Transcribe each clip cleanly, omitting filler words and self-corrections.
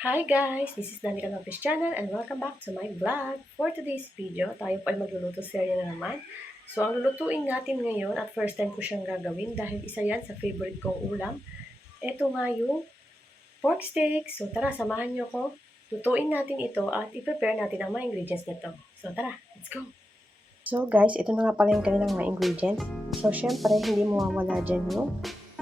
Hi guys! This is Danica Lopez Channel and welcome back to my vlog. For today's video, tayo po ay magluluto serye na naman. So, ang lulutuin natin ngayon at first time ko siyang gagawin dahil isa yan sa favorite kong ulam. Ito nga yung pork steak. So, tara, samahan nyo ko. Lutuin natin ito at i-prepare natin ang mga ingredients nito. So, tara, let's go! So guys, ito na nga pala yung kanilang mga ingredients. So, syempre, hindi mawawala dyan yung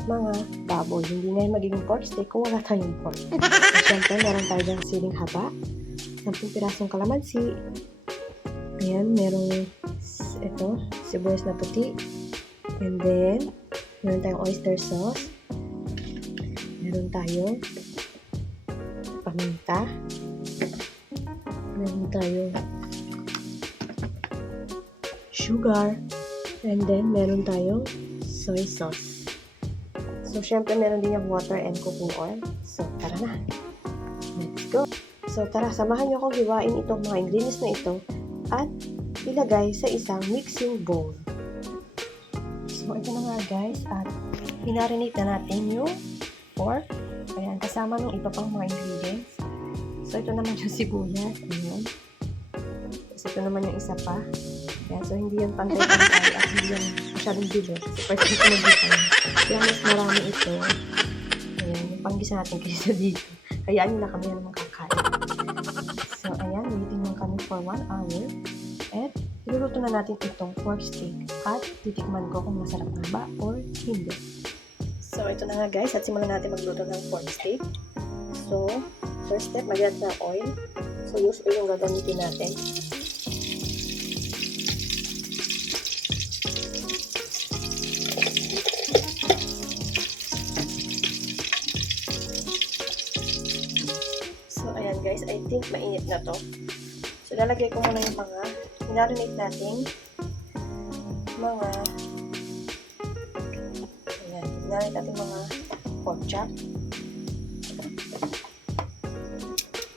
mga baboy. Hindi na yung magiging pork steak kung wala tayong pork. So, syempre, meron tayo dyan siling haba, 10 pirasong kalamansi, ayan, merong ito, sibuyas na puti, and then, meron tayong oyster sauce, meron tayong paminta, meron tayong sugar, and then, meron tayong soy sauce. So, syempre, meron din yung water and cooking oil. So, tara na. Let's go. So, tara, samahan niyo akong hiwain itong mga ingredients na ito at ilagay sa isang mixing bowl. So, ito na nga guys at pinarinate na natin yung pork. Ayan, kasama ng iba pang mga ingredients. So, ito naman yung sibuyas. Ayan. So, ito naman yung isa pa. Ayan, so hindi yan pantay-pantay at hindi yan masyadong bilog. So, first ito nag-gisa. Kaya mas marami ito. Ayan, yung panggisa natin kaysa dito. Kayaan nyo na kami naman kakain. So, ayan, waiting lang kami for 1 hour. At, iluluto na natin itong pork steak. At, titikman ko kung masarap na ba or hindi. So, ito na nga guys. At simulan natin magluto ng pork steak. So, first step, mag-add ng oil. So, use oil yung gagamitin natin. Ayan guys, I think mainit na to. So, lalagay ko muna yung mga minarinate natin mga ayan, minarinate natin mga pork chop.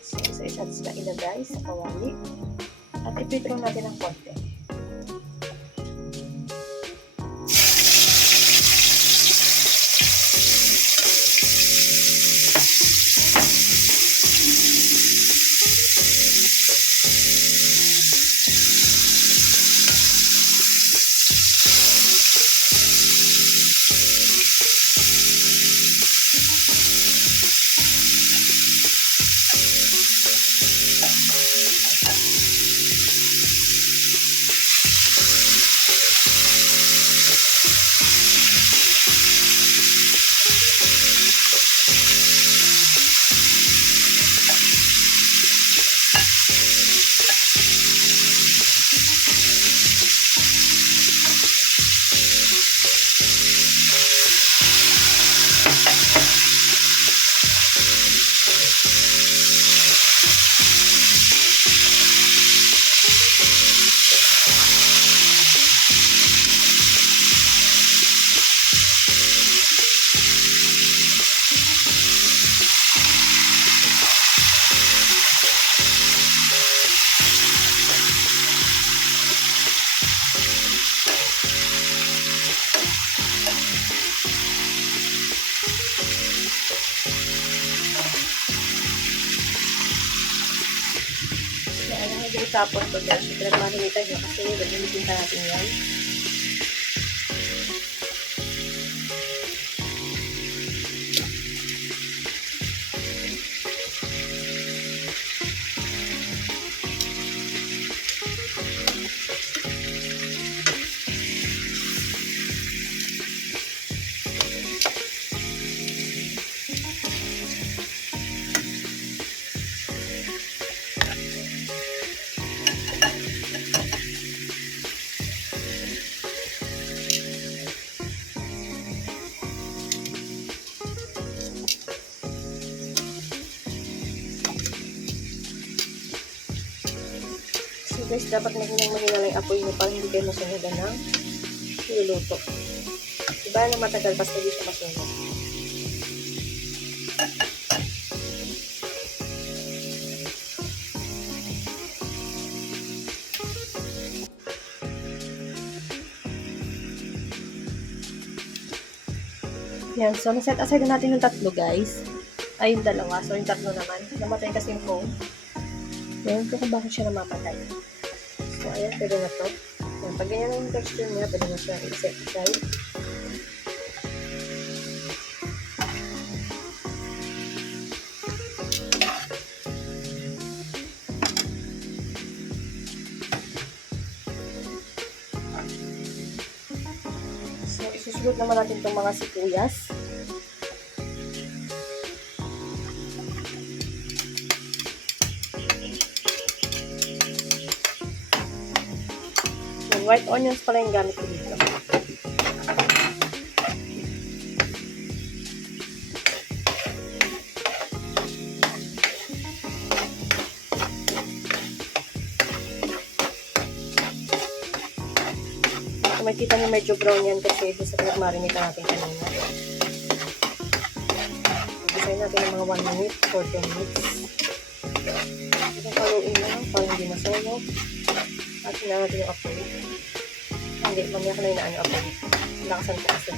So, isa-isa sila ilagay sa kawali at ipitro natin ang konti. Tapos ko dyan, so pinagmarinitan nyo kasi gagamitin pa natin yan. Guys, dapat mahina lang yung apoy nyo para hindi kayo masunugan ng niluluto. Diba na matagal basta hindi siya masunog. Yan, so naset aside na natin yung tatlo guys. Ay, yung dalawa. So, yung tatlo naman. Namatay kasi yung phone. Ngayon ko kung bakit siya namamatay. So, ayan, pwede na to. Ayan, pag ganyan yung texture niya, pwede na siya i-set aside. So, isusunod naman natin itong mga sibuyas. Yung white onions pala yung gamit ko dito. Kung makikita niyo medyo brown yan kasi ito sa pinag-marinate natin kanina. Design natin ng mga 1 minute or 10 minutes. Itong paluin lang para hindi masayok. At hinahan natin yung apoy. Hindi, mamaya ko na hinaan yung apoy. Lakasan ko kasi.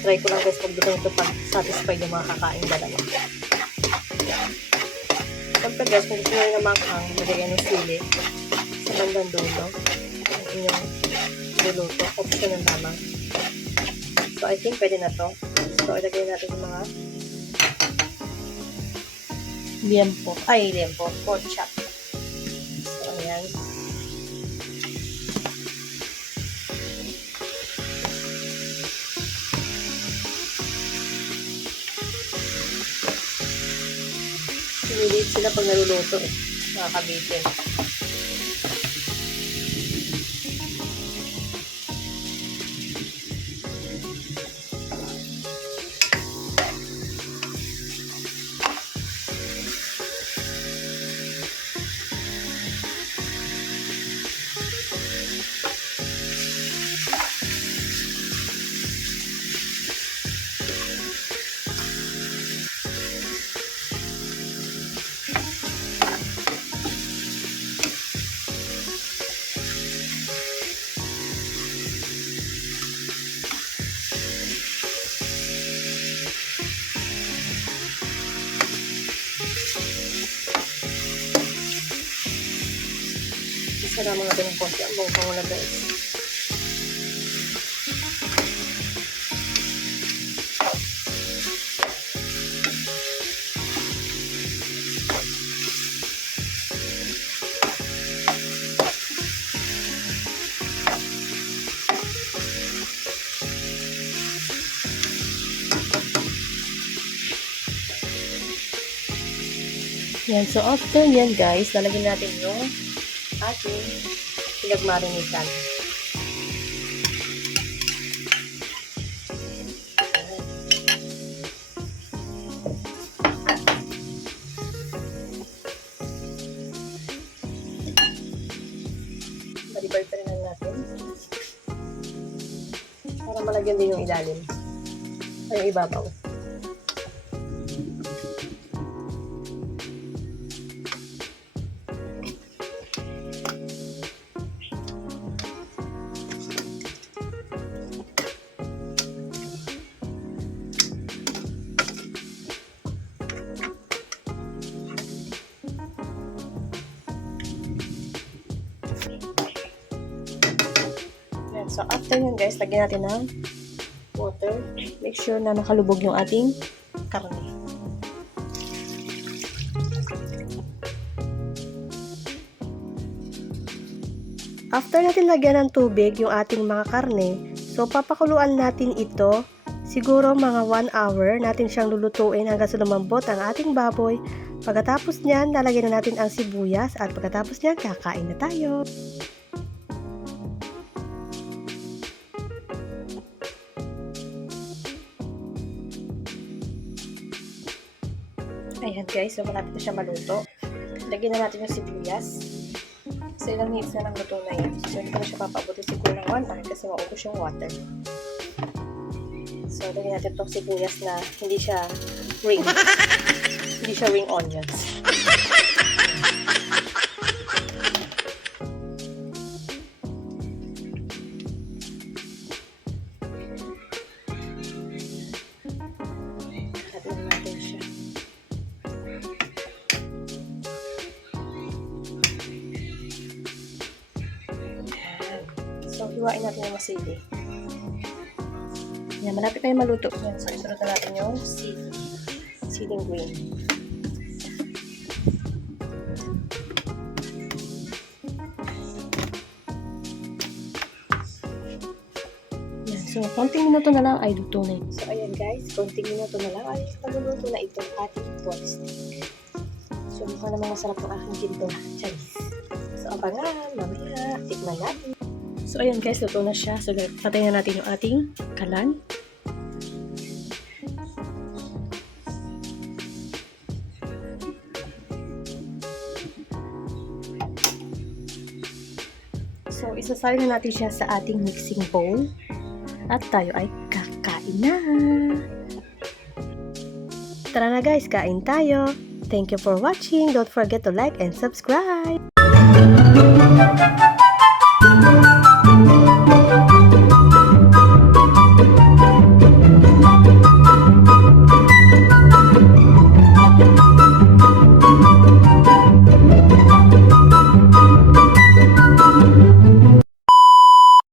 Try ko lang guys pag dito ito pag satisfied yung mga kakain dalawa. Siyempre guys, kung gusto nyo rin na makhang, lagyan ng sili sa bandang dulo. Ang inyong luluto. Optional lamang. So, I think pwede na to. So, ilagay natin yung mga liempo, pork chop. So, ayan. Siniliit sila pag naluluto eh. Nakakabitin. Isa lamang natin ng konti ang buong panguna guys. Yan, so after yan guys, lalagyan natin yung ating pinag-marinatean. Balibay pa rin natin para malagyan din yung ilalim ay yung ibabaw. So, after yun guys, lagyan natin ng water. Make sure na nakalubog yung ating karne. After natin lagyan ng tubig yung ating mga karne, so papakuluan natin ito. Siguro mga 1 hour natin siyang lulutuin hanggang sa lumambot ang ating baboy. Pagkatapos niyan, lalagyan na natin ang sibuyas at pagkatapos niyan, kakain na tayo. Ayan guys, so malapit na siya maluto. Lagyan na natin yung sibuyas. So ilang minutes na lang luto na yan. So hindi ko na siya papabutin siguro ng 1 hour kasi maubos yung water. So lagyan natin itong sibuyas na hindi siya ring. Hindi siya ring onions. hiwain natin yung masili. Yan, malapit na yung maluto. Yan, so isunod na natin yung seeding green. Yan, so konting minuto na lang ay luto na. So ayan guys, konting minuto na lang ay maluluto na itong ating pork steak. So mukhang namang masarap ang aking ginto. Charis. So abangan, mamaya, tikman natin. So ayan guys, luto na siya. So patayin na natin yung ating kalan. So, isasalin na natin siya sa ating mixing bowl. At tayo ay kakain na. Tara na guys, kain tayo. Thank you for watching. Don't forget to like and subscribe.